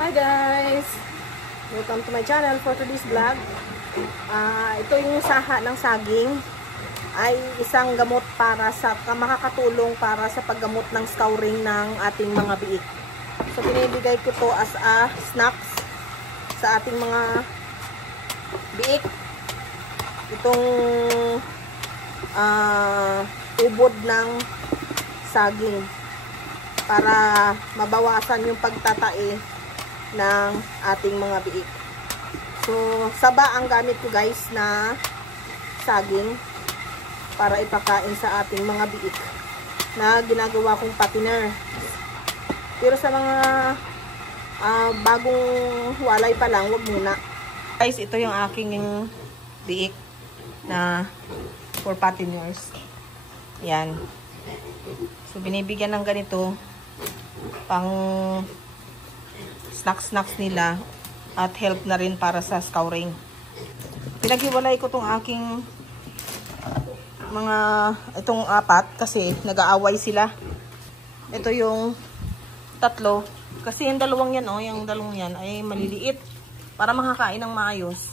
Hi guys! Welcome to my channel for today's vlog. Ito yung saha ng saging ay isang gamot para sa makakatulong para sa paggamot ng scouring ng ating mga biik. So binibigay ko to as a snacks sa ating mga biik. Itong ubod ng saging para mabawasan yung pagtatae ng ating mga biik. So, saba ang gamit ko guys na saging para ipakain sa ating mga biik na ginagawa kong patiner. Pero sa mga bagong walay pa lang, wag muna. Guys, ito yung aking biik na for patiners. Yan. So, binibigyan ng ganito pang snacks nila at help na rin para sa scouring. Pinaghiwalay ko tong aking itong apat kasi nag-aaway sila. Ito yung tatlo kasi yung dalawang yan, yung dalawang yan ay maliliit para makakain ng maayos.